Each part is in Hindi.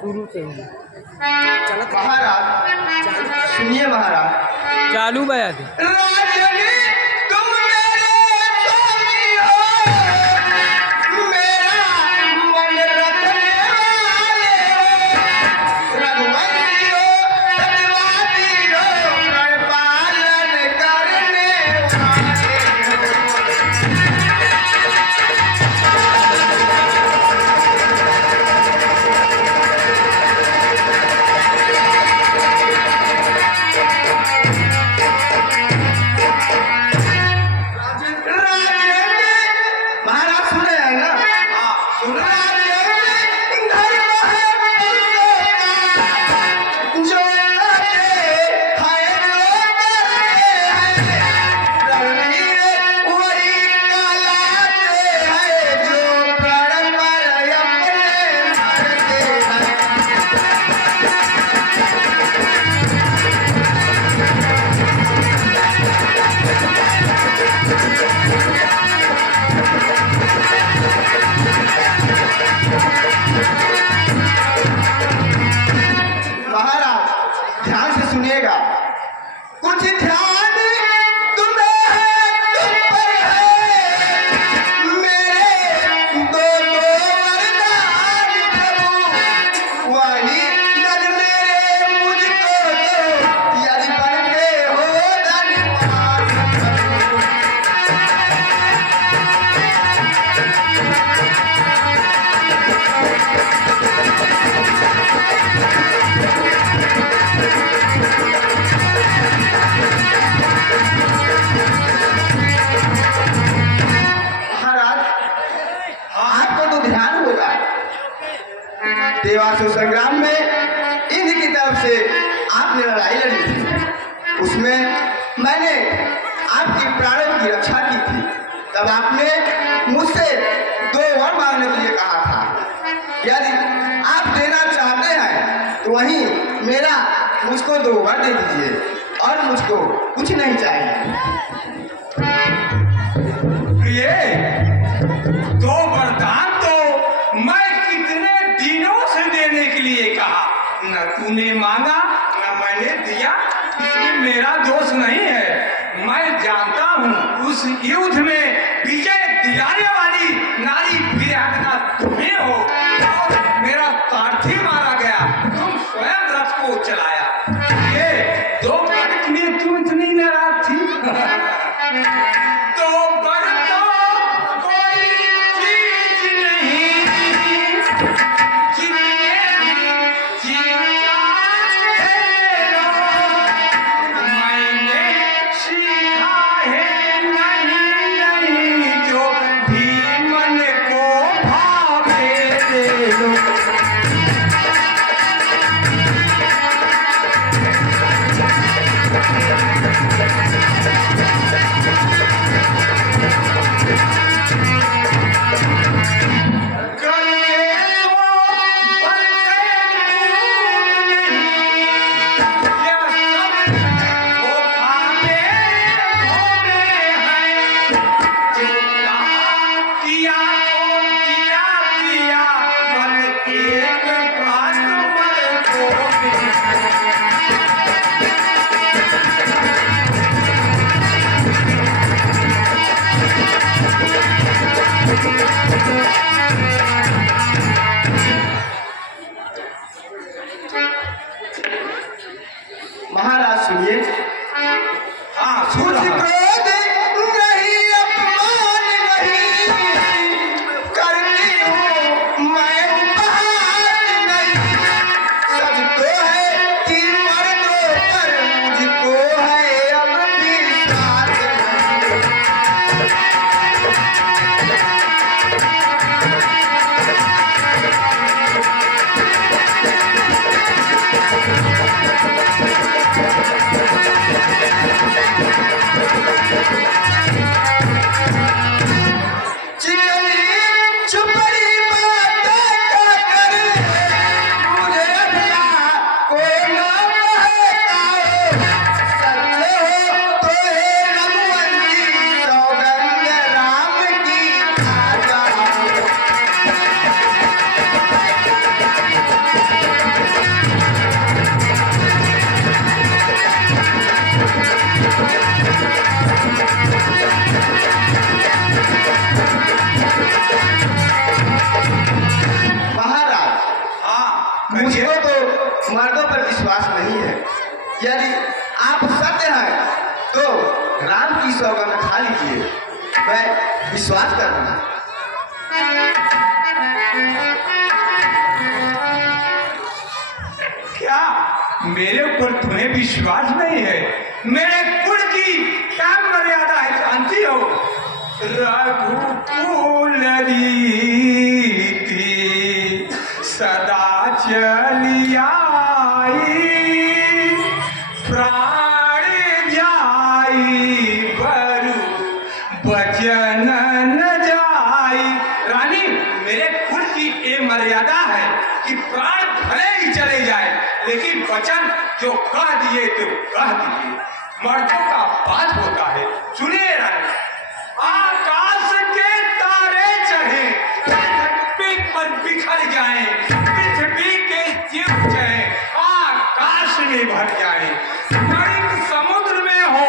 शुरू से ही महाराज सुनिए महाराज। चालू बया थे। राजनी तुम मेरे स्वामी हो, मेरा मन रखने वाले हो, रघुवंशी हो, सत्यवादी हो, प्रण पालन करने वाले महाराज सुन रहे हैं ना? हाँ सुन रहे हैं। जो वही कहलाते हैं, जो प्रण पर अपने मरते हैं। महाराज ध्यान से सुनिएगा। कुछ ध्यान तुम्हें तुम पर है, मेरे दो वरदान प्रभु, वही नर मेरे मुझको दो, यदि बनते हो धनवान प्रभु। महाराज आपको तो ध्यान होगा, देवासुर संग्राम में इंद्र की तरफ से आपने लड़ाई लड़ी थी, उसमें मैंने आपकी प्राणों की रक्षा की थी। तब आपने मुझसे 2 वर मांगने के लिए कहा था। यदि आप देना चाहते हैं तो वहीं मेरा मुझको 2 वर दे दीजिए, और मुझको कुछ नहीं चाहिए। प्रिय, 2 वरदान तो मैं कितने दिनों से देने के लिए कहा, न तूने मांगा न मैंने दिया। इसमें मेरा दोष नहीं है। मैं जानता हूँ उस युद्ध में विजय दिलाने वाली नारी वीरांगना तुम्हें हो, और मेरा सारथी मारा गया, तुम स्वयं रथ को चलाया। ये 2 वर के लिए तुम इतनी नाराज थी? तो वर तो कोई चीज नहीं, जितने जीता है लो। मैंने सीखा है नहीं जो भी मन को भावे दे लो। मुझको तो मर्दों पर विश्वास नहीं है। यदि आप सत्य हैं तो राम की सौगंध खा लीजिए, मैं विश्वास करूंगा। क्या मेरे ऊपर तुम्हें विश्वास नहीं है? मेरे कुल की क्या मर्यादा है जानती हो? रघुकुल रीति सदा चली आई, प्राण जाई बरु वचन न जाई। रानी, मेरे कुल की ये मर्यादा है कि प्राण भले ही चले जाए, लेकिन वचन जो कह दिए तो कह दिए। मर्दों का बात होता है। सुनिए रानी, आकाश के तारे चढ़े, पृथ्वी पर बिखर जाएं, पृथ्वी के जीव जाएं, आकाश में भर जाएं, बड़ी समुद्र में हो,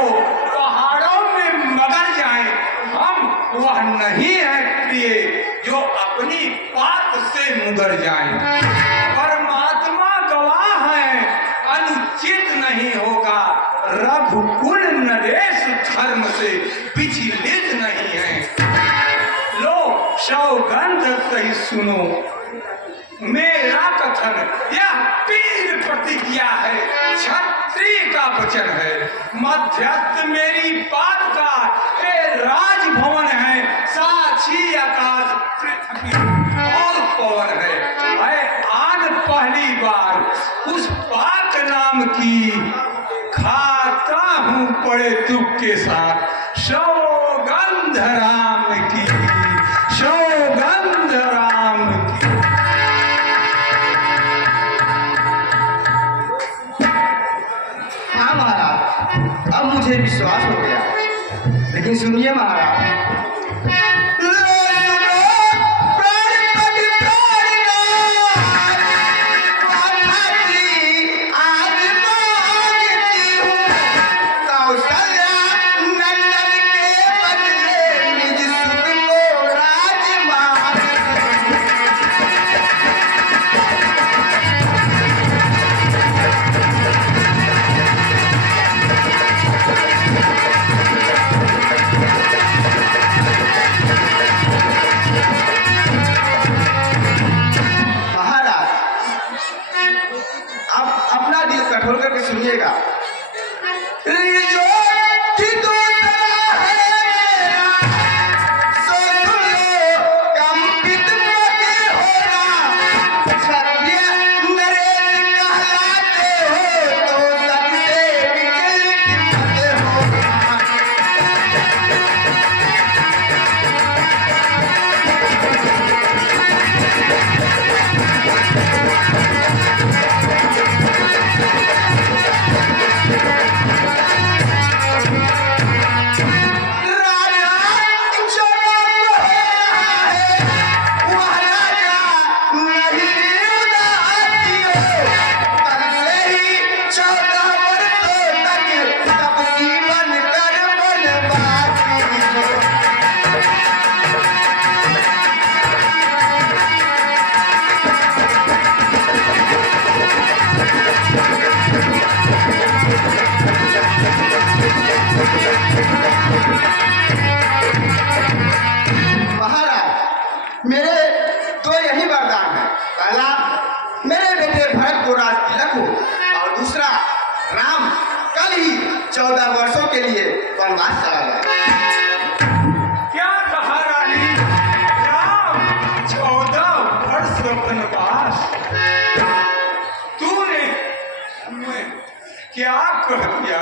पहाड़ों में मगर जाएं, हम वह नहीं है प्रिय जो अपनी बात से मुकर जाएं। परमात्मा गवाह है, अनुचित नहीं होगा। रघुकुल नरेश धर्म से विचलित नहीं है। लो सौगंध सही सुनो, मेरा कथन यह पीर प्रतिज्ञा है, क्षत्रिय का वचन है। मध्यस्थ मेरी बात का ये राजभवन है, साक्षी आकाश पृथ्वी और पवन है। आज पहली बार उस पाक नाम की खाता हूँ बड़े दुख के साथ। सौगंध राम की, सौगंध राम की। हाँ महाराज, अब मुझे विश्वास हो गया। लेकिन सुनिए महाराज, कठोर करके सुनिएगा। मेरे तो यही वरदान है। पहला, मेरे बेटे भरत को राज तिलक हो, और दूसरा, राम कल ही 14 वर्षों के लिए वनवास चला जाए। क्या कहा रानी? राम 14 वर्ष वनवास? तूने क्या कह दिया?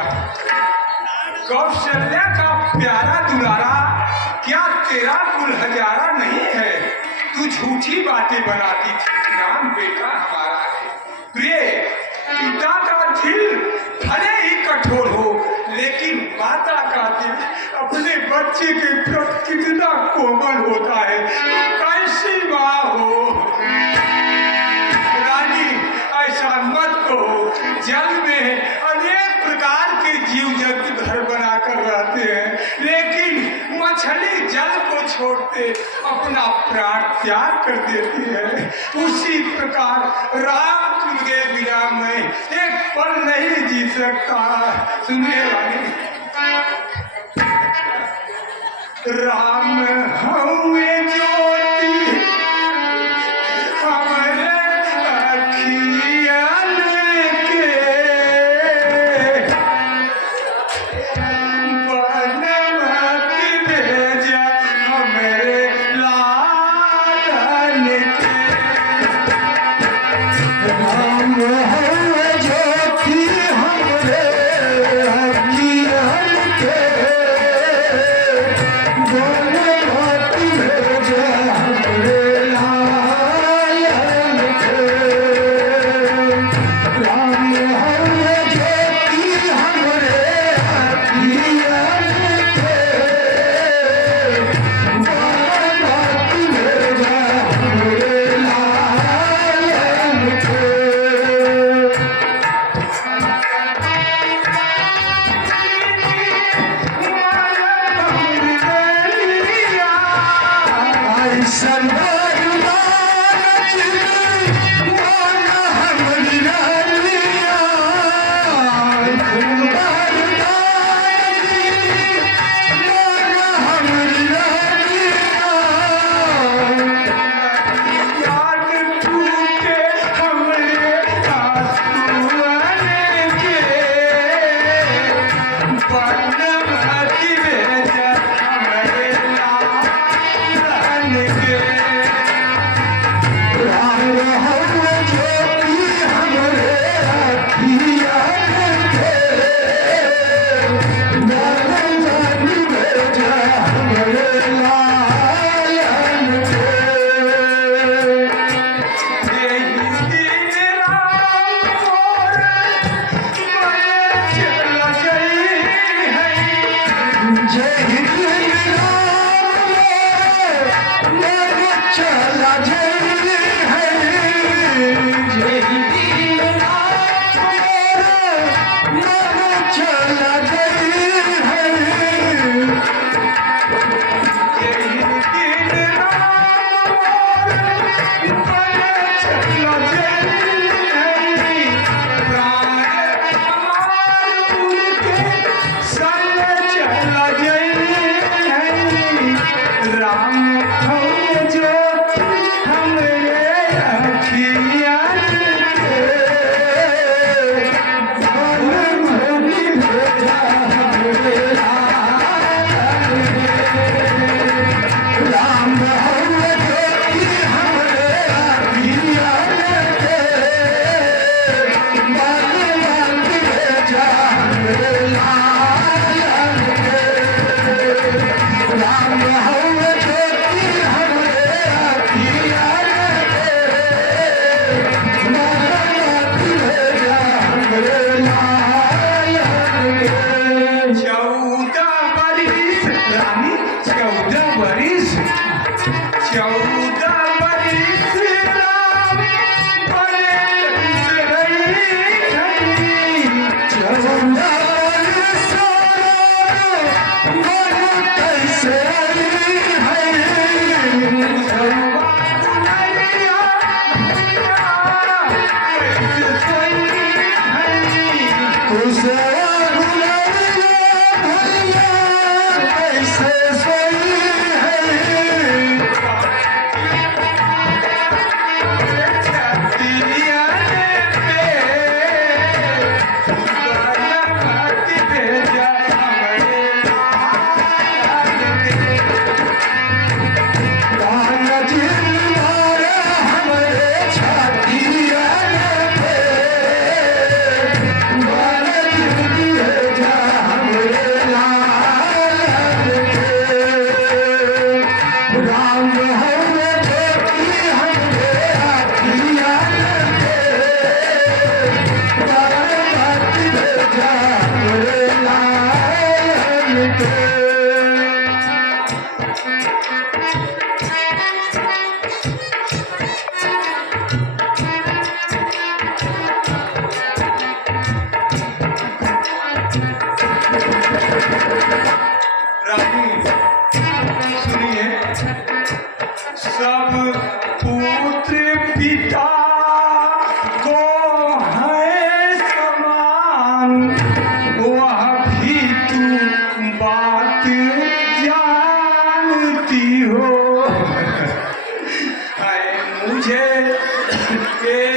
कौशल्या का प्यारा दुलारा क्या तेरा कुल हजारा नहीं है? तू झूठी बातें बनाती थी। नाम बेटा हमारा है। प्रिय, पिता का दिल भले ही कठोर हो, लेकिन माता का दिल अपने बच्चे के प्रति कितना कोमल होता है। कैसी माँ हो रानी, ऐसा मत कहो। जल में अनेक प्रकार के जीव जंतु घर बनाकर रहते हैं, लेकिन मछली जल को छोड़ते अपना प्राण त्याग कर देती है, उसी प्रकार राम के बिना मैं एक पल नहीं जी सकता। सुनिए वाली, राम हुए ज्योति हमारे अखियन के, बनमति भेजा हमारे लालन के। राम है ज्योति हमरे अखियन के, बनमति भेजा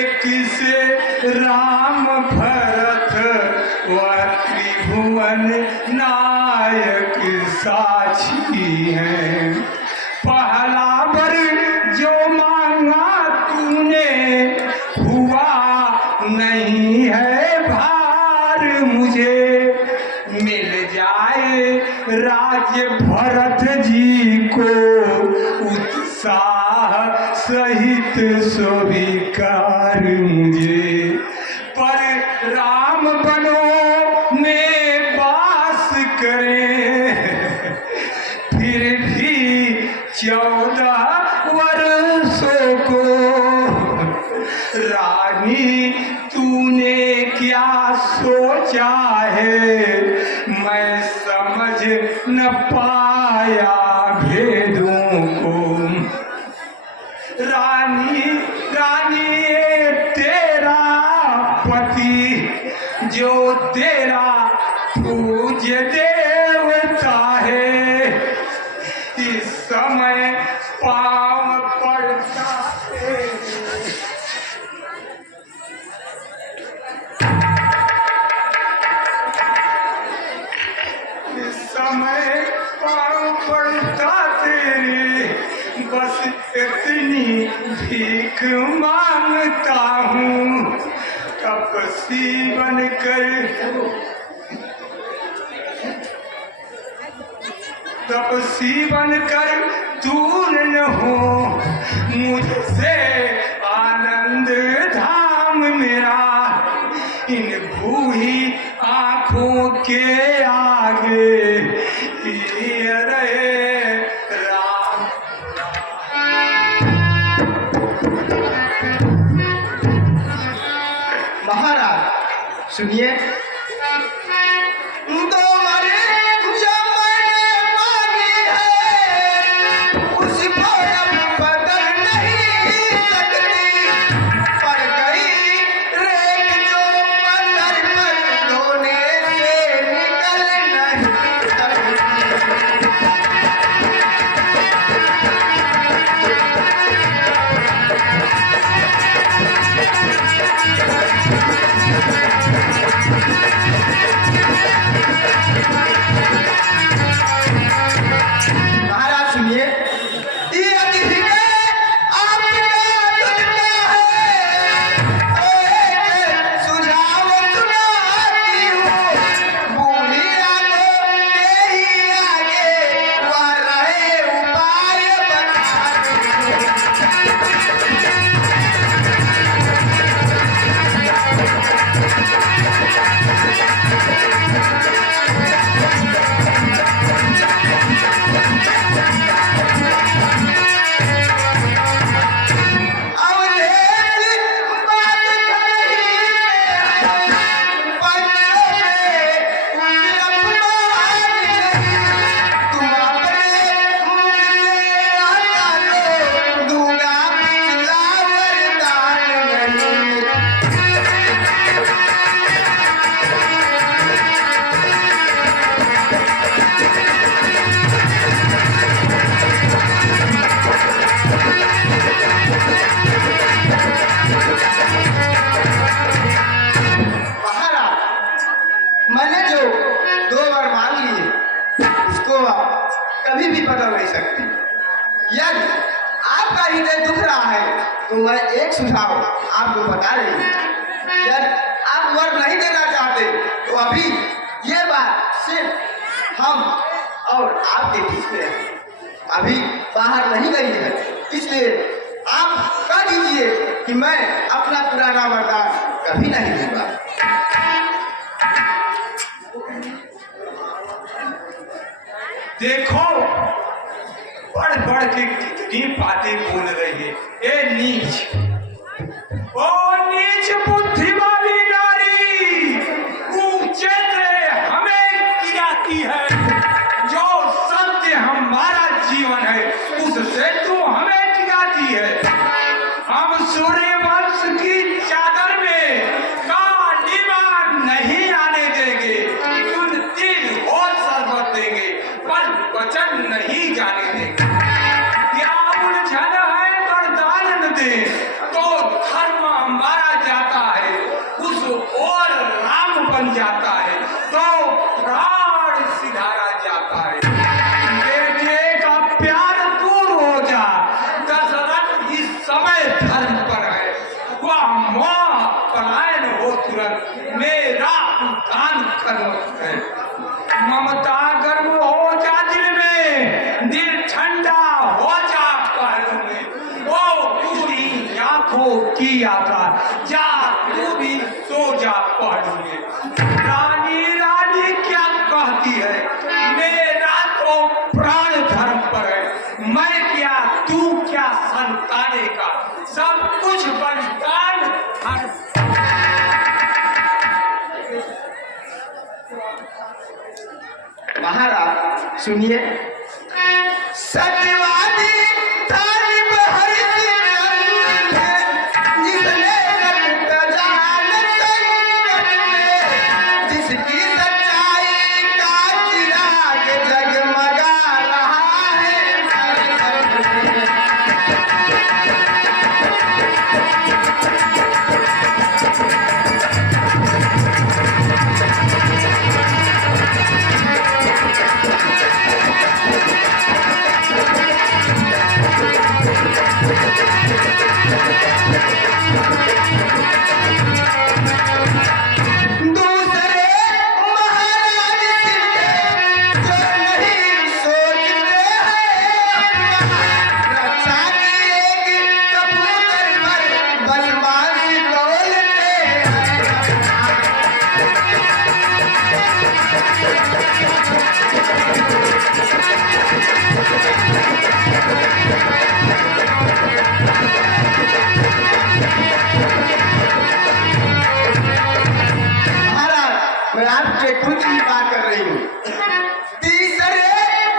एक से राम भरत व त्रिभुवन नायक साक्षी हैं। पहला वर जो मांगा तूने हुआ नहीं है भार मुझे, मिल जाए राज्य भरत जी को उत्साह सहित स्वीकार मुझे। पर राम बनों में वास करें फिर भी 14 वर्षों को। रानी तूने क्या सोचा है, मैं समझ न पाया भेदों को। रानी ये तेरा पति जो तेरा पूज्य देवता है, इस समय पाँव पड़ता है। इस समय पाँव पड़ता तेरे, बस इतनी भीख मांगता हूँ। तपसी बनकर दूर न हो मुझसे आनंद धाम मेरा। इन बूढ़ी आँखों के आगे ये रहे राम। महाराज सुनिए, मैंने जो 2 बार मांग लिए उसको आप कभी भी बदल नहीं सकते। यदि आपका हृदय दुख रहा है तो मैं एक सुझाव आपको बता रही हूँ। यदि आप वर नहीं देना चाहते तो अभी ये बात सिर्फ हम और आपके बीच में है, अभी बाहर नहीं गई है। इसलिए आप कह दीजिए कि मैं अपना पुराना वरदान कभी नहीं दूंगा। देखो बढ़ बढ़ के कितनी बातें बोल रही है। ए नीच, ओ नीच बुद्धि वाली नारी, ऊंचे से हमें गिराती है। जो सत्य हमारा जीवन है उससे तू हमें गिराती है। हम सूर्यवंश की चादर में कालीमान नहीं आने देंगे। तुम दिल और शरबत देंगे पर वचन नहीं जाने देंगे। क्या उलझन है वरदान न दे, बन जाता है तो प्राण सिधारा जाता है। बेटे का प्यार दूर हो जा, दशरथ इस समय धर्म पर है, वह मां पलायन हो तुरंत, मेरा उद्धान करो है। ममता गर्म हो जा दिल में, दिल ठंडा हो जा पहलू में, वो पूरी आंखों की आकार जा तू भी सो जा पहलू में। रानी रानी क्या कहती है, मेरा तो प्राण धर्म पर है, मैं क्या तू क्या संताने का, सब कुछ बलिदान हर। महाराज सुनिए। सत्यवादी तारीफ हरि सिर जिसने रक्त जान संकट में, जिसकी सच्चाई का चिराग जगमगा रहा है। दूसरे महाराज सिंह जो नहीं सोचते हैं, रक्षा की एक कबूतर पर बदमाश डोलते हैं। महाराज मैं आपसे खुद की बात कर रही हूँ। तीसरे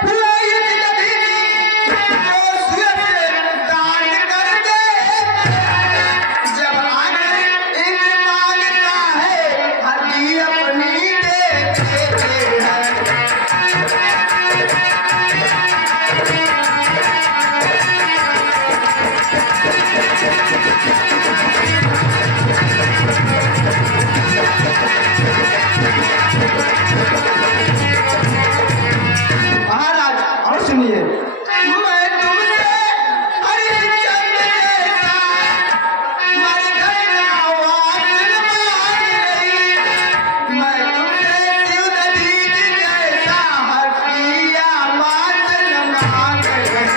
हुए युद्ध नदी जो स्वयं दान कर दे, जब आगे इंद्र मांगता है हड्डी अपनी देते हैं। महाराज और सुनिए। मैं तुमसे हरिश्चंद्र जैसा मरघट आवाज मांग रही, मैं तुमसे शिवदत्त जैसा हटिया माचल मांग रही।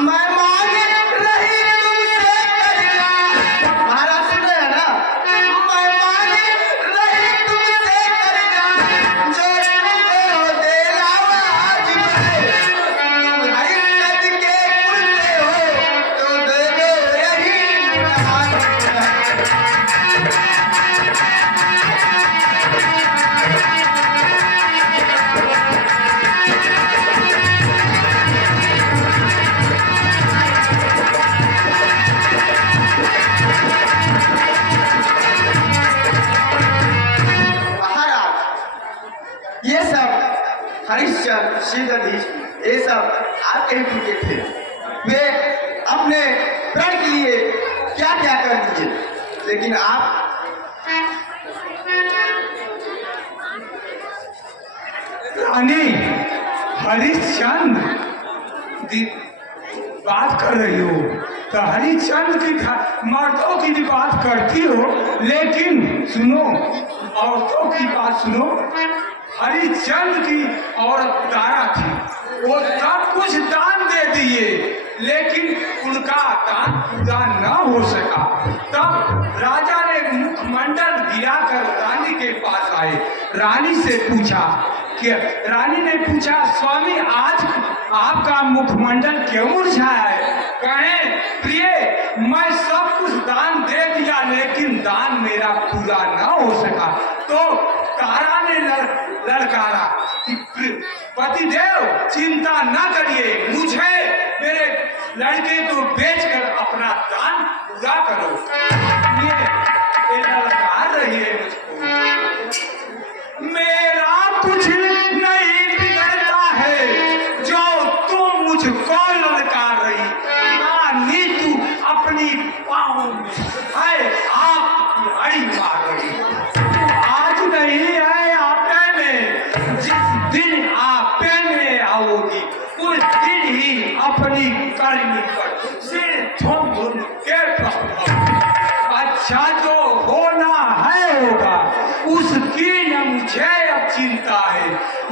मैं मांग रही तुमसे कर्जा, महाराज सुन रहे हैं ना। मैं मांग रही तुमसे कर्जा, जो तुमको दे लावा आज मैं। तुम हरिश्चंद्र के कुल से हो तो दे दो यही मुराद। महाराज ये सब हरिश्चंद्र शिवदत्त ये सब आपके ही पुत्र थे। वे अपने प्रण के लिए क्या क्या कर दिए, लेकिन आप रानी हरिश्चंद्र बात कर रही हो तो हरिश्चंद्र की मर्दों की भी बात करती हो, लेकिन सुनो औरतों की बात सुनो। हरिश्चंद्र की औरत तारा थी, वो सब कुछ दान दे दिए, लेकिन उनका दान पूरा न हो सका। तब राजा ने मुखमंडल गिराकर रानी के पास आए। रानी से पूछा कि रानी ने पूछा स्वामी आज आपका मुखमंडल क्यों मुरझाया है? कहें प्रिय मैं सब कुछ दान दे दिया, लेकिन दान मेरा पूरा न हो सका। तो तारा ने ललकारा कि पतिदेव चिंता न करिए, मुझे मेरे लड़के को बेचकर अपना दान पूरा करो। ये ललकार रही है मुझे। अच्छा जो होना है होगा, उसकी न मुझे अब चिंता है।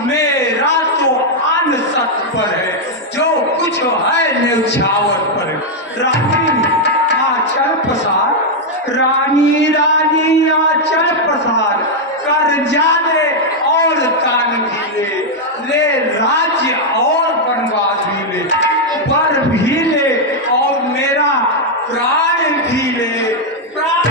मेरा तो अन्न सत पर है, जो कुछ है न्यौछावर पर है। रानी आंचल पसार, रानी रानी आंचल पसार, कर जाने और दान भी ले, ले राज्य और वनवास भी ले, वर भी ले और मेरा प्राण भी ले, प्राण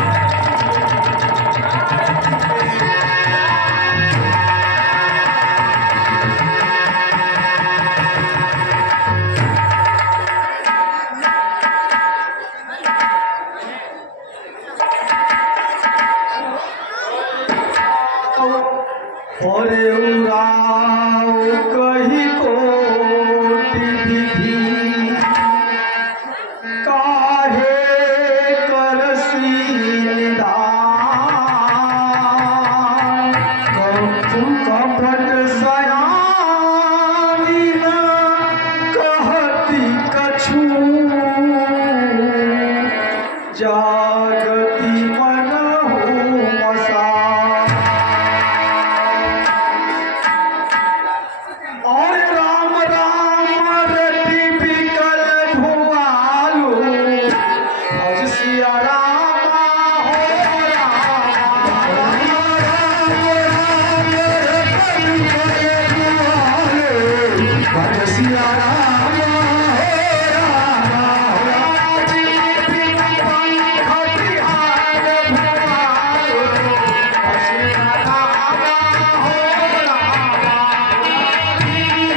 और उड़ाओ कहीं कोटि विधि, काहे करसी निदान। कपट सयानी न कहती कछु, जा